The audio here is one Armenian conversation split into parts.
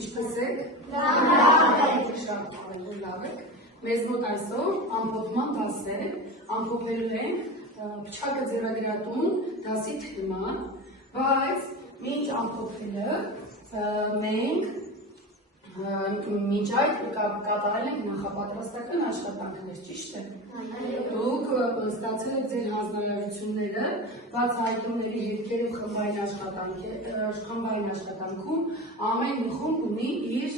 ինչպես եք։ Շատ լավ եք։ Մեզ մոտ այսօր ամփոփման դաս է, ամփոփելու ենք փչակը ձեռագրատուն դասի թեման, բայց մինչ ամփոփելը մենք մինչ այդ կատարել ենք նախապատրաստական աշխատանքներ, ճիշտ է։ Դուք ստացել եք ձեր հանձնարարությունները, բացահայտումների հետքերով խմբային աշխատանքում ամեն մի խումբ ունի իր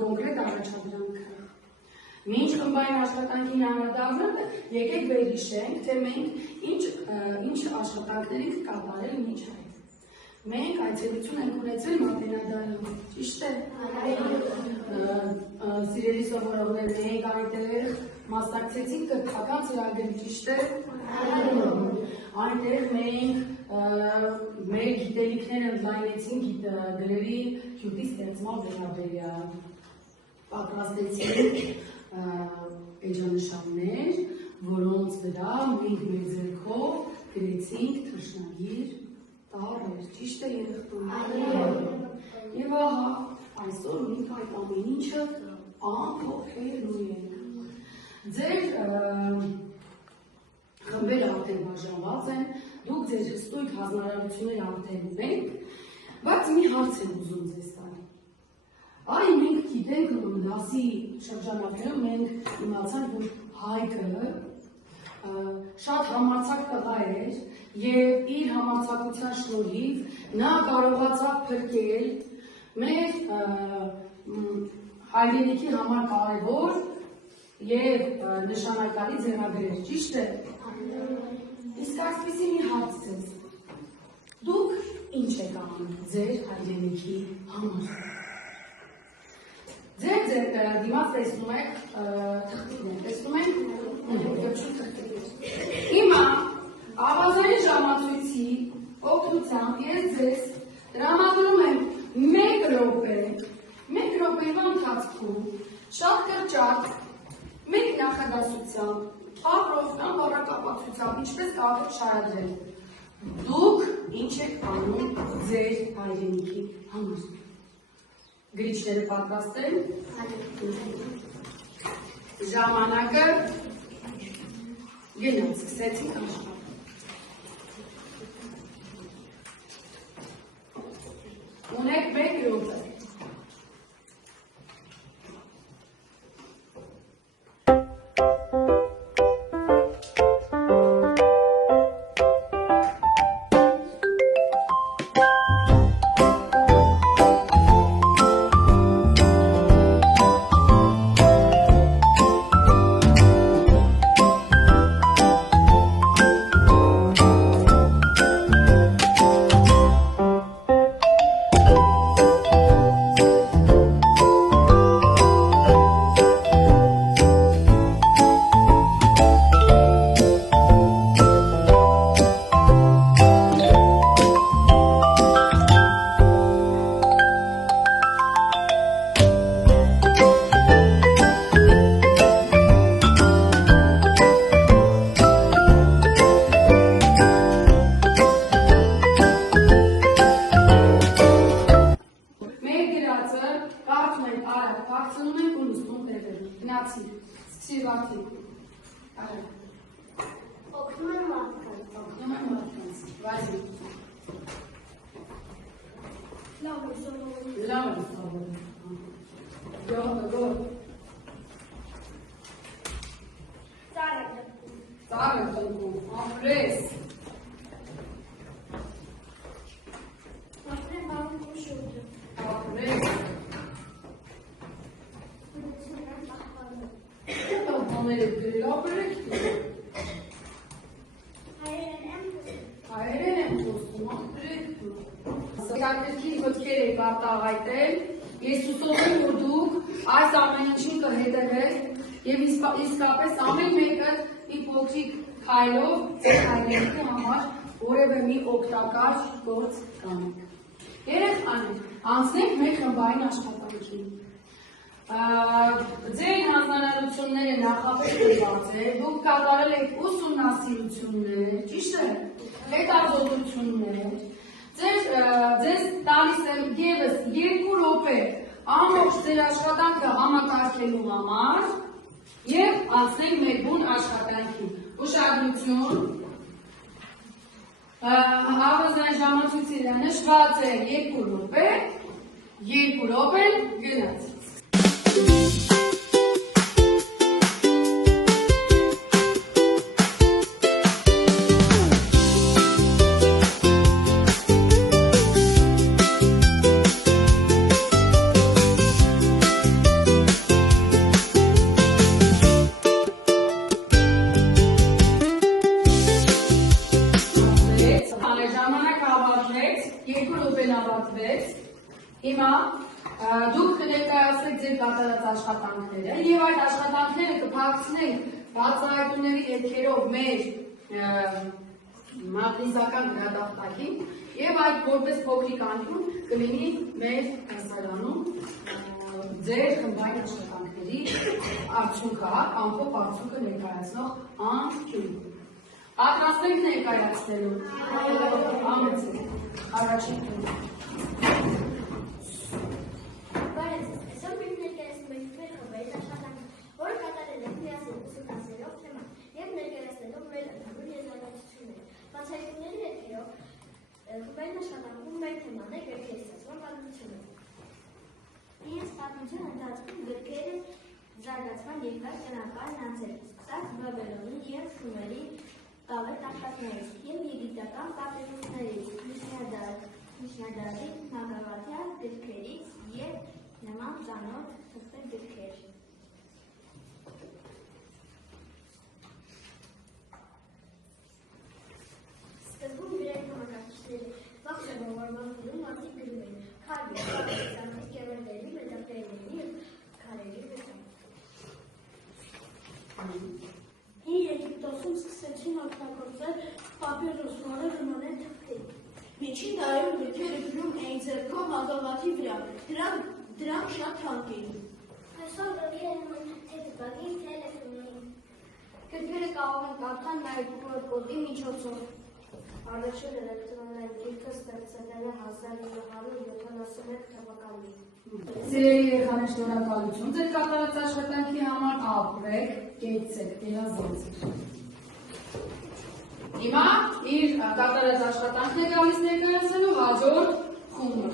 կոնկրետ առաջադրանքը։ Մինչ խմբային աշխատանքին անդրադառնանք, եկեք վերհիշենք, թե մենք ինչ աշխատանքներ ենք կատարել մինչ այդ։ Մենք այցելություն ենք ունեցել Մատենադարում, ճիշտ է։ Սիրելի սովորողներ, մենք այնտեղ մասնակցեցինք կրթական ծրագրի, ճիշտ է։ Այնտեղ մենք մեր գիտելիքները ընդլայնեցինք գրերի գյուտի ստեղծման վերաբերյալ, պատրաստեցինք էջանշաններ, որոնց վրա մենք մեր ձեռքով գրեցինք թռչնագիր տարեր, ճիշտ է երեխաներ։ Եվ ահա, այսօր մենք այդ ամեն ինչը ամփոփելու ենք։ Ձեր խմբերը արդեն բաժանված են, դուք ձեր հստակ հանձնարարությունները արդեն ունեք, բայց մի հարց եմ ուզում ձեզ տալ։ Այ մենք գիտենք դասի շրջանակներում մենք իմացանք, որ Հայկը շատ համարձակ տղա էր և իր համարձակության շնորհիվ նա կարողացավ փրկել մեր հայրենիքի համար կարևոր և նշանակալի ձեռագրեր, ճիշտ է։ Իսկ այսպիսի մի հարց ձեզ, դուք ինչ եք անում ձեր հայրենիքի համար։ Ձեր դիմաց տեսնում եք թղթիկներ, տեսնում եք թղթիկներ։ Հիմա ավազանի ժամացույցի օգնությամբ ես ձեզ տրամադրում եմ 1 րոպեվա ընթացքում շատ կրճատ, մեկ նախադասությամբ, առով կամ բառակապակցությամբ, ինչպես կարող եք շարադրել։ Դուք ինչ եք անում ձեր հայրենիքի համար։ Գրիչները պատրաստ են։ Ժամանակը գնաց, սկսեցինք աշխատել։ Ունեք 1 րոպե։ Ես հուսով եմ, որ դուք այս ամեն ինչին կհետևեք և իսկապես ամեն մեկը մի փոքրիկ քայլով ձեր հայրենիքի համար որևէ մի օգտակար գործ կանեք։ Երեխաներ, անցնենք մեր խմբային աշխատանքին։ Ձեր հանձնարարությունները նախապես տրված է, դուք կատարել եք ուսումնասիրություններ, ճիշտ է, հետազոտություններ, ձեզ տալիս եմ ևս 2 րոպե ամբողջ ձեր աշխատանքը համակարգելու համար եւ անցնենք մեր բուն աշխատանքին։ Ուշադրություն։ Առանձնային ժամացույցերը նշված է 2 րոպե, 2 րոպե գնաց։ Հիմա դուք կներկայացնեք ձեր կատարած աշխատանքները եւ այդ աշխատանքները կփակցնենք բացահայտումների հետքերով մեր մագնիսական գրադախտակին եւ այդ որպես փոքրիկ անկյուն կլինի մեր հասարանում ձեր խմբային աշխատանքների արդյունքը, ամփոփ արդյունքը ներկայացնող անկյուն։ Պատրաստ եք ներկայացնելու։ Առաջին Խմբային աշխատանքում մեր թեման է գրքերի ստացման պատմությունը։ Իրենց պատմության ընթացքում գրքերը զարգացման երկար կրոնական անձեր, սկսած Բաբելոնի և Շումերի տավետ-աղբատներից և եգիպտական պատմություններից, Միշնադարի Մագավաթյա գրքերից և նման ծանոթ թղթե գրքեր։ Սկզբում գրել համակարգիչները վաղ ժամանակ մարդիկ գրում էին քարերի, ծանոթ կեղևների, մետաղների և քարերի վրա։ Հին Եգիպտոսում սկսեցին օգտագործել պապիրոսները նմանել թղթերի։ Միջին դարերում գրքերը գրում էին ձեռքով մագավաթի վրա, դրանք շատ թանկ էին։ Այսօր գրքերը նման թե տպագին, թե էլեկտրոնային։ Գրքերը կարող են կարդալ նաև QR-կոդի միջոցով։ Առաջին էլեկտրոնային գիրքը ստեղծվել է 1971 թվականին։ Սիրելի երեխաներ, շնորհակալություն ձեր կատարած աշխատանքի համար, ապրեք, կեցեք, գերազանցեք։ Հիմա իր կատարած աշխատանքն է գալիս ներկայացնելու հաջորդ խումբը։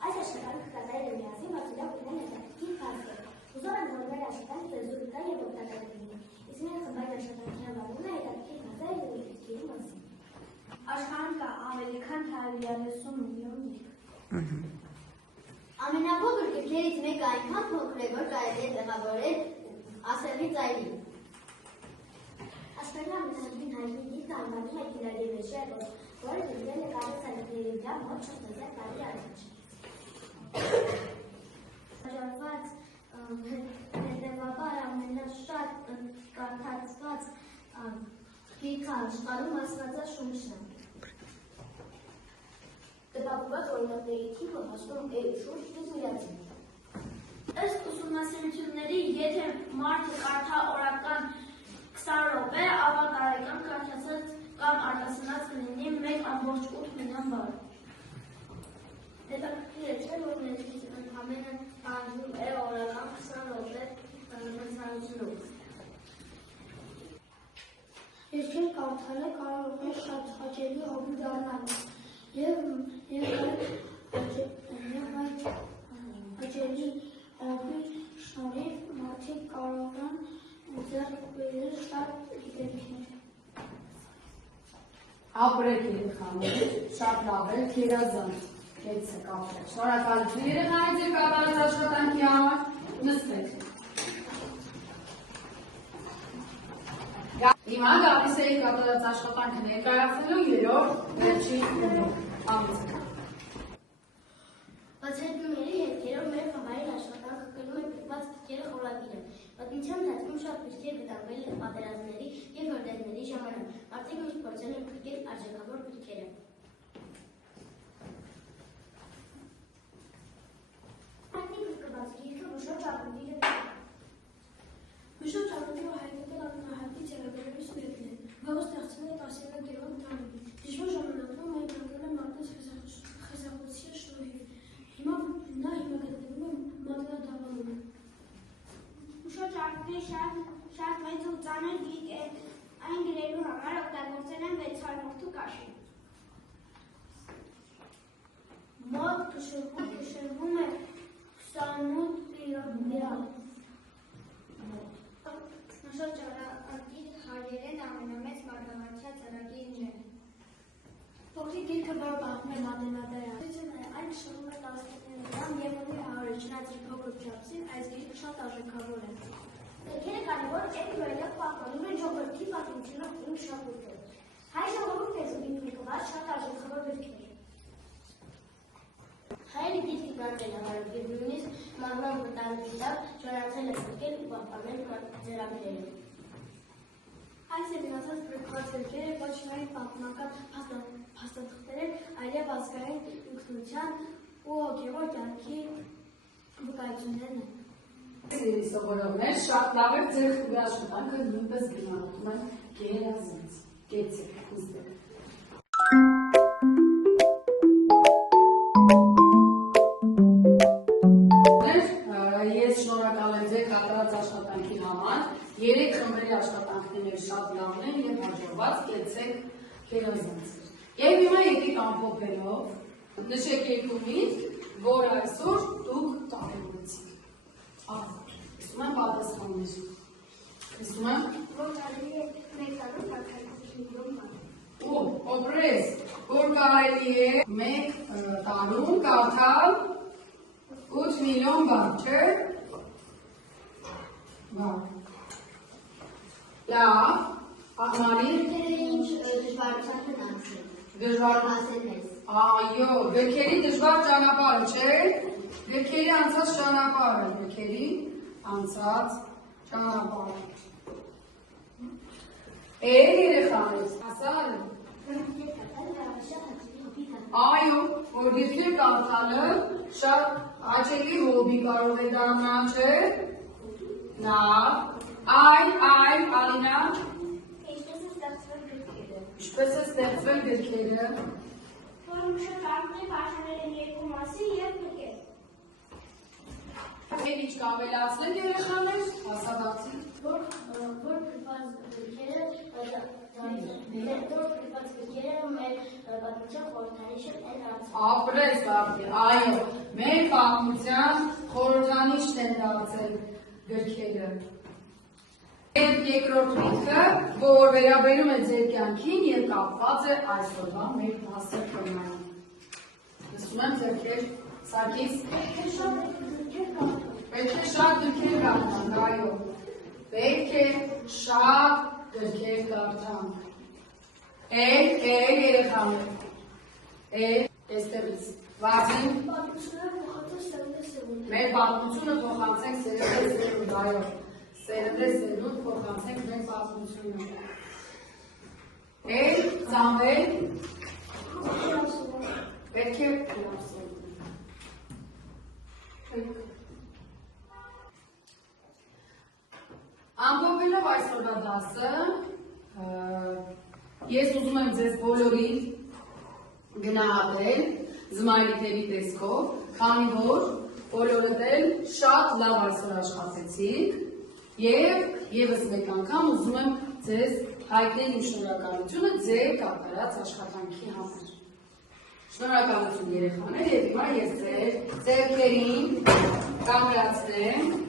Այս աշխատանքը կատարել է միասին բացելով ունեն հետաքրքիր հարցեր։ Հուսով եմ, որ մեր աշխատանքը զուրկ եւ օգտակար լինի։ Իսկ մեր խմբային աշխատանքի անվանումը հետաքրքիր հարցեր եւ գրքերի մասին։ Աշխարհում կա ավելի քան 130 միլիոն գրք։ Ամենափոքր գրքերից մեկը այնքան փոքր է, որ կարելի է տեղավորել ասեղի ծայրին։ Աշխարհի ամենահայտնի հայտնի գիրքը անվանում է Գիլադի, որը գրվել է կարծես այլների վրա մոտ 4000 տարի առաջ։ Հաջորված հետևաբար ամենաշատ կարդացված գիրքը աշխարհում ասվածա Շունչն է։ Տպավորված օրինակների թիվը հասնում է շուրջ 5 միլիարդի։ Ըստ ուսումնասիրությունների, եթե մարդը կարդա օրական 20 րոպե, ապա տարեկան կարդացած կամ արտասանած կլինի 1.8 միլիոն բառ։ Հետաքրքիր է չէ, որ ներքից ընդամենը տանջում է օրական 20 րոպե հնարավորությունով։ Երկեր կարդալը կարող է շատ հաճելի հոբի դառնալ և այդ հաճելի հոբի շնորհիվ մարդիկ կարող են ձեռք բերել շատ գիտելիքներ։ Ապրեք երեխաներ, շատ լավ է, գերազանց, կեցեք, ապրեք։ Շնորհակալություն երեխաներ ձեր կատարած աշխատանքի համար, նստեք։ Հիմա գալիս է կատարած աշխատանքը ներկայացնելու երրորդ վերջին ամիսը։ Բացահայտումների հետքերով մեր խմբային աշխատանքը կրում է գրված գրքերը խորագիրը։ Պատմության ընթացքում շատ գրքեր գտնվել են պատերազմների և հրդեհների ժամանակ։ Մարդիկ միշտ փորձել են փրկել արժեքավոր գրքերը։ Հայտնի գրկված գիրքը Մշոջ Աղուտի հետ։ Մշոջ Աղուտի հայտնվել ամենահայտնի համար օգտագործել են 6 հարմարթու կաշի։ Մոտ կշռվում է 28 կիլոգրամ։ Նշող ճարակի հայերեն ամենամեծ մարգավաճա ծրագիրն է։ Փոքրիկ գիրքը, որ բախում է մատենադարան, այն շռում է 19 գրամ և ունի 100 չնայած իր փոքր չափսին, այս գիրքը շատ արժեքավոր է։ Գրքերը կարևոր են, որոնք պահպանում են ժողովրդի պատմությունը ու մշակույթը։ Հայ ժողովուրդն է ինքնիկված շատ արժեքավոր գրքեր։ Հայերը գիրքի բանտ են հավարում և նույնիսկ մահվան վտանգի տակ շարացել է գրքեր ու պահպանել ձեռագրերը։ Այս է մնացած գրքված գրքերը ոչ միայն պատմական փաստաթղթեր են, այլև ազգային ինքնության ու հոգևոր կյանքի վկայություններն են։ Սիրելի սովորողներ, շատ լավ է ձեր խմբի աշխատանքը նույնպես գնահատում են գերազանց։ Կեցեք, նստեք։ Ես շնորհակալ եմ ձեր կատարած աշխատանքի համար։ 3 խմբերի աշխատանքները շատ լավն են և հաջողված, կեցեք գերազանց։ Եվ հիմա եկեք ամփոփելով նշեք երկումից, որ այսօր դուք տարբերվեցիք։ Իսում եմ պատասխաններ։ Իսում եմ։ Որ կարելի է մեկ տարում կարդալ Ու, օպրես, որ կարելի է մեկ տարում կարդալ 8 միլիոն բառ, չէ՞։ Բառ։ Լավ, աղմարի։ ինչ դժվարության են անցել։ Դժվար Ասել ես։ Այո, գրքերի դժվար ճանապարհը, չէ՞։ Գրքերի անցած ճանապարհը, գրքերի անցած ճանապարհը։ Երեխաներ, ասա՞ր։ Այո, որ գրքեր կարդալը շատ հաճելի հոբի կարող է դառնալ, չէ՞։ Լավ, այլ, Ալինա։ Ինչպես է ստեղծվել գրքերը։ Ինչպես է ստեղծվել գրքերը։ Որ մշակույթը բաժանել են երկու մասի և գրքեր։ Եվ ինչ կավելացնել երեխաներ, հասադարձի։ Որ գրված գրքերը մեր պատմության խորհրդանիշը են դարձել։ Ապրես դարձի, այո, մեր պատմության խորհրդանիշն են դարձել գրքերը։ Եվ երկրորդ միտքը, որ վերաբերում է ձեր կյանքին և կապված է այսօրվա մեր դասի թեմային։ Լսում եմ ձերքեր, Սարգիս։ Պետք է շատ գրքեր կարդանք, այո։ Պետք է շատ գրքեր կարդանք։ Երեխաներ։ Էստեղից։ Վազին։ Մեր պատմությունը փոխանցենք սերնդե սերունդ, այո։ Սերնդե սերունդ փոխանցենք մեր պատմությունը։ Ծանվել։ Պետք է ամփոփելով այսօրվա դասը, ես ուզում եմ ձեզ բոլորին գնահատել զմայլիկների տեսքով, քանի որ բոլորդ էլ շատ լավ այսօր աշխատեցիք և ևս մեկ անգամ ուզում եմ ձեզ հայտնել իմ շնորհակալությունը ձեր կատարած աշխատանքի համար։ Շնորհակալություն երեխաներ, և հիմա ես ձեր ձեռքերին կանգնացնեմ։